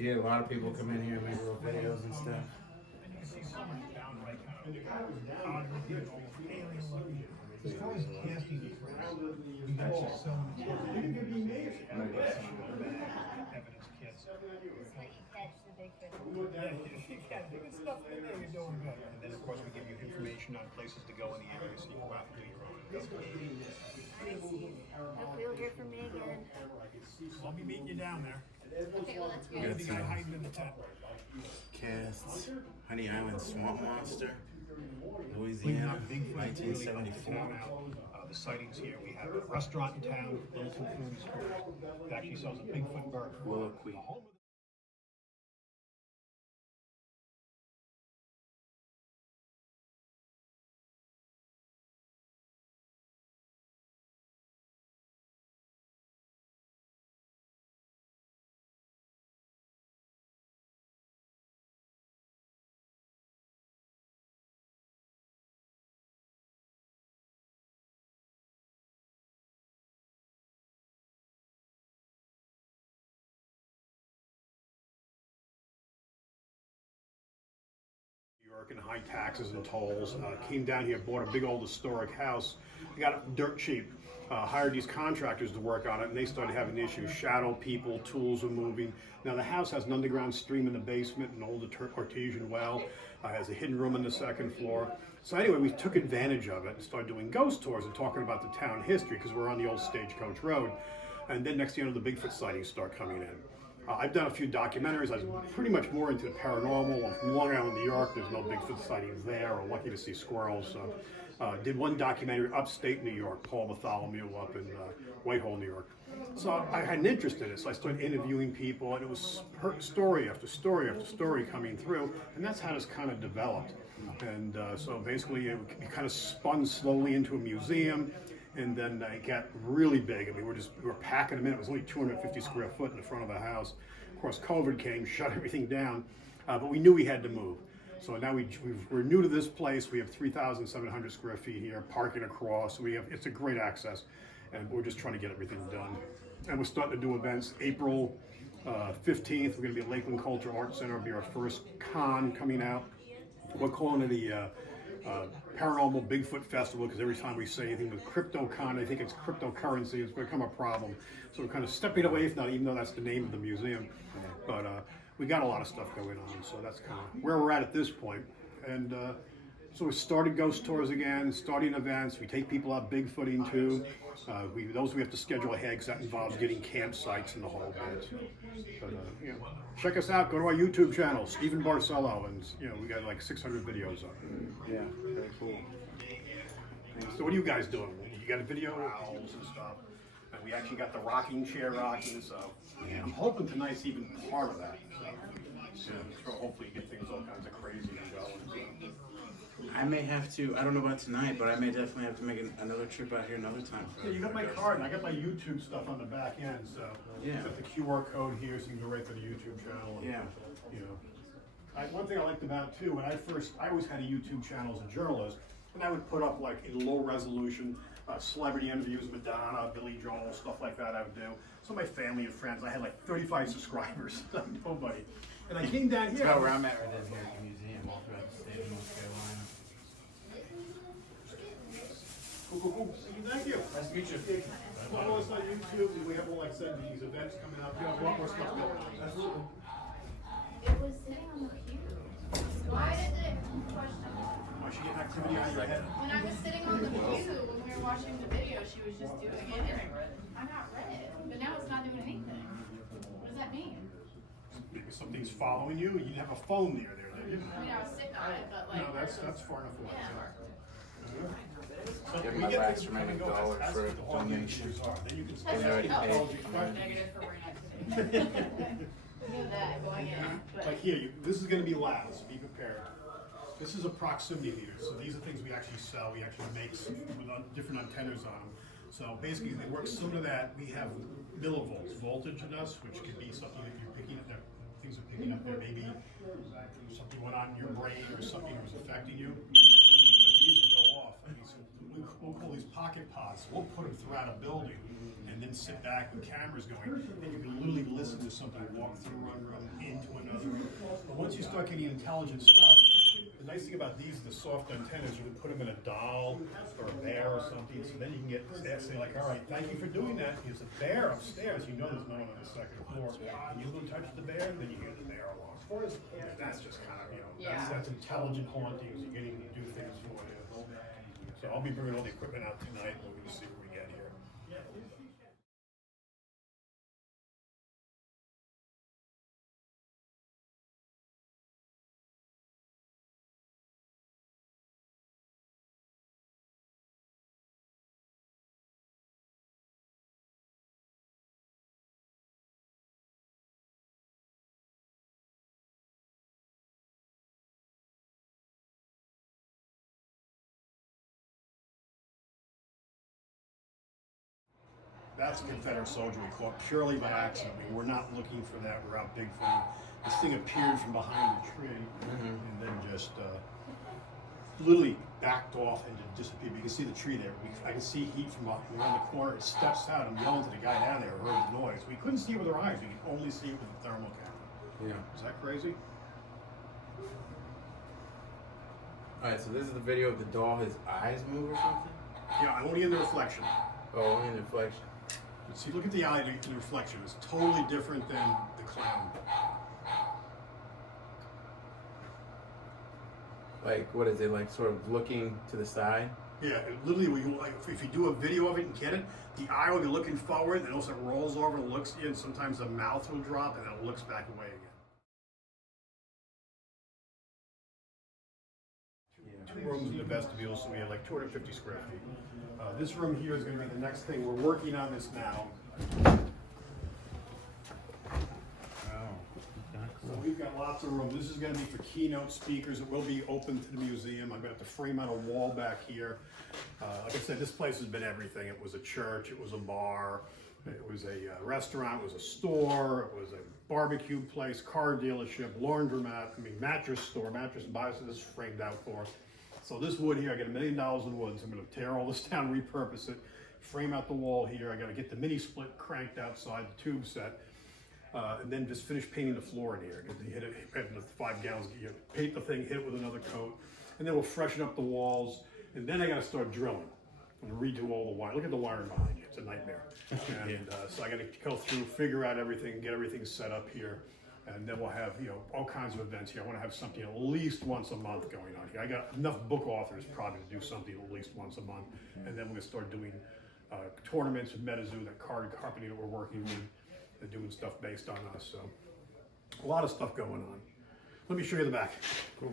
Yeah, a lot of people come in here and make little videos and stuff. As far as casting the phrase, you have to sell them evidence kits. Yeah, you can stuff in there, you're doing good. And then, of course, we give you information on places to go in the area so you can go out and do your own investigation. Hopefully you'll hear from me again. I'll be meeting you down there. Okay, well, that's We good. got The guy some hiding in the tent. casts. Honey Island Swamp Monster, We Louisiana, have Bigfoot, really help the 1974. town out. The sightings here, we have a restaurant in town, Littleton Food Spirit, that actually sells a Bigfoot burger. Willow Creek. The home of the New York and high taxes and tolls. Came down here, bought a big old historic house. Got it dirt cheap. Hired these contractors to work on it, and they started having issues. Shadow people, tools were moving. Now the house has an underground stream in the basement, an old artesian well. Has a hidden room on the second floor. So anyway, we took advantage of it and started doing ghost tours and talking about the town history because we're on the old Stagecoach Road. And then next thing you know, the Bigfoot sightings start coming in. I've done a few documentaries. I was pretty much more into the paranormal. I'm from Long Island, New York. There's no Bigfoot sightings there. I'm lucky to see squirrels. So, did one documentary upstate New York, Paul Bartholomew up in Whitehall, New York. So I had an interest in it. So I started interviewing people, and it was story after story after story coming through. And that's how this kind of developed. And so basically, it kind of spun slowly into a museum. And then it got really big. I mean, we were packing them in. It was only 250 square foot in the front of the house. Of course, COVID came, shut everything down, but we knew we had to move. So now we're new to this place. We have 3,700 square feet here, parking across. It's a great access, and we're just trying to get everything done. And we're starting to do events. April 15th, we're going to be at Lakeland Culture Arts Center. It'll be our first con coming out. We're calling it the Paranormal Bigfoot Festival because every time we say anything with CryptoCon, I think it's cryptocurrency. It's become a problem. So we're kind of stepping away from that, even though that's the name of the museum. But we got a lot of stuff going on, so that's kind of where we're at this point. And so we started ghost tours again, starting events. We take people out bigfooting too. Those we have to schedule ahead because that involves getting campsites and the whole bit. But check us out. Go to our YouTube channel, Stephen Barcelo, and we got like 600 videos up. Yeah, very cool. So what are you guys doing? You got a video? Owls and stuff. And we actually got the rocking chair rocking. So I'm hoping tonight's even part of that. So hopefully you get things all kinds of crazy and going. I may have to, I don't know about tonight, but I may definitely have to make another trip out here another time. Yeah, you got my card, and I got my YouTube stuff on the back end, so Yeah. got the QR code here, so you can go right to the YouTube channel. And, Yeah. One thing I liked about it too, I always had a YouTube channel as a journalist, and I would put up like in low resolution celebrity interviews, Madonna, Billy Joel, stuff like that I would do. So my family and friends, I had like 35 subscribers, nobody. And I came down here. That's about where I'm at right there here at the museum, all throughout the state of North Carolina. Cool. Thank you. Nice to meet you. Follow us on YouTube. We have, like I said, these events coming up. We have a lot more stuff going on. Absolutely. It was sitting on the pew. Why did it question? Why should get activity out of your head? When I was sitting on the pew when we were watching the video, she was just doing it. I got red, but now it's not doing anything. What does that mean? Because something's following you. You didn't have a phone there, did you? I mean, I was sitting on it, but like. No, that's far enough away. Yeah. So Give we my get last things coming remaining and go. dollar That's for what the all the donation. issues are. Then you can That's spend already oh, paid. negative for wearing activity. We knew that going in, but. Like here, this is going to be loud, so be prepared. This is a proximity meter, so these are things we actually sell. We actually make with different antennas on them. So basically, they work similar to that. We have millivolts, voltage in us, which could be something that you're picking up. That things are picking up there. Maybe something went on in your brain or something was affecting you. But these will go off. I mean, so we'll call these pocket pods. We'll put them throughout a building and then sit back with cameras going, and you can literally listen to something walk through one room into another. But once you start getting intelligent stuff, the nice thing about these, the soft antennas, you can put them in a doll or a bear or something, so then you can get say like, all right, thank you for doing that. There's a bear upstairs. You know there's no one on the second floor. And you go touch the bear, then you hear the bear alarm. And that's just kind of, that's intelligent hauntings. You're getting to do things for you. So I'll be bringing all the equipment out tonight, and we'll see what we get here. That's a Confederate soldier we caught purely by accident. I mean, we're not looking for that. We're out Bigfoot. This thing appeared from behind the tree and then just literally backed off and just disappeared. You can see the tree there. I can see heat from around the corner. It steps out. I'm yelling to the guy down there who heard the noise. We couldn't see it with our eyes. We could only see it with the thermal camera. Yeah. Is that crazy? Alright, so this is the video of the doll, his eyes move or something? Yeah, only in the reflection. Oh, only in the reflection. But see, look at the eye in the reflection. It's totally different than the clown. Like, what is it, like sort of looking to the side? Yeah, literally, if you do a video of it and get it, the eye will be looking forward, and also it rolls over and looks at you, and sometimes the mouth will drop, and then it looks back away again. Two rooms in the vestibule, so we have like 250 square feet. This room here is going to be the next thing. We're working on this now. So we've got lots of room. This is going to be for keynote speakers. It will be open to the museum. I'm going to have to frame out a wall back here. Like I said, this place has been everything. It was a church, it was a bar, it was a restaurant, it was a store, it was a barbecue place, car dealership, laundromat, mattress store, mattress and buys. This is framed out for. So this wood here, I got $1 million in wood, so I'm going to tear all this down, repurpose it, frame out the wall here. I got to get the mini split cranked outside, the tube set, and then just finish painting the floor in here. Hit it with 5 gallons, paint the thing, hit it with another coat, and then we'll freshen up the walls. And then I got to start drilling and redo all the wire. Look at the wiring behind you; it's a nightmare. And so I got to go through, figure out everything, get everything set up here. And then we'll have, all kinds of events here. I want to have something at least once a month going on here. I got enough book authors probably to do something at least once a month. And then we're going to start doing tournaments with MetaZoo, that card company that we're working with. They're doing stuff based on us. So a lot of stuff going on. Let me show you the back. Cool.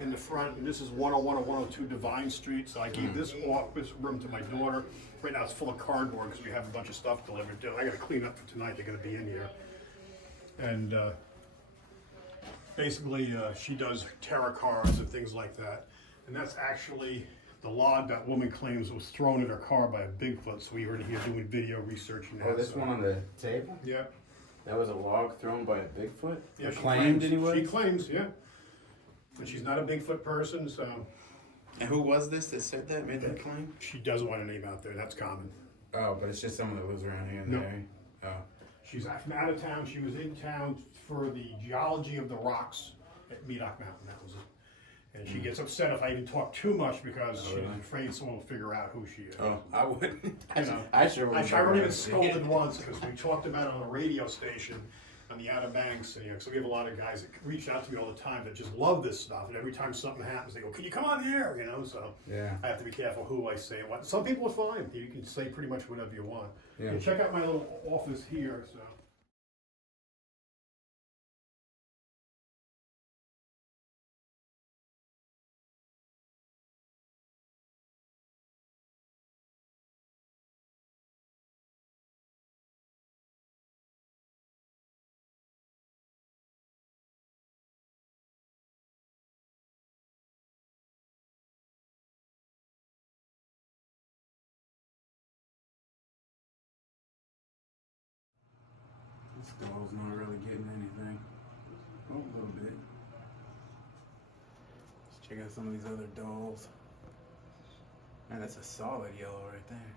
In the front, and this is 101 or 102 Divine Street. So I gave this office room to my daughter. Right now it's full of cardboard because we have a bunch of stuff delivered. I got to clean up for tonight. They're going to be in here. And basically, she does tarot cards and things like that. And that's actually the log that woman claims was thrown in her car by a Bigfoot. So we were in here doing video researching that. Oh, this one on the table? Yeah. That was a log thrown by a Bigfoot? Yeah, claimed anyway? She claims, yeah. But she's not a Bigfoot person, so. And who was this that said that, made that claim? She doesn't want a name out there, that's common. Oh, but it's just someone that lives around here in the area? Oh. She's from out of town. She was in town for the geology of the rocks at Medoc Mountain. That was it. And she gets upset if I even talk too much because she's afraid someone will figure out who she is. Oh, I wouldn't. I sure wouldn't. I already been scolded once because we talked about it on a radio station on the Outer Banks. And, so we have a lot of guys that reach out to me all the time that just love this stuff. And every time something happens, they go, "Can you come on the air?" So I have to be careful who I say and what. Some people are fine. You can say pretty much whatever you want. Yeah. And check out my little office here. So. This doll's not really getting anything. Oh, a little bit. Let's check out some of these other dolls. Man, that's a solid yellow right there.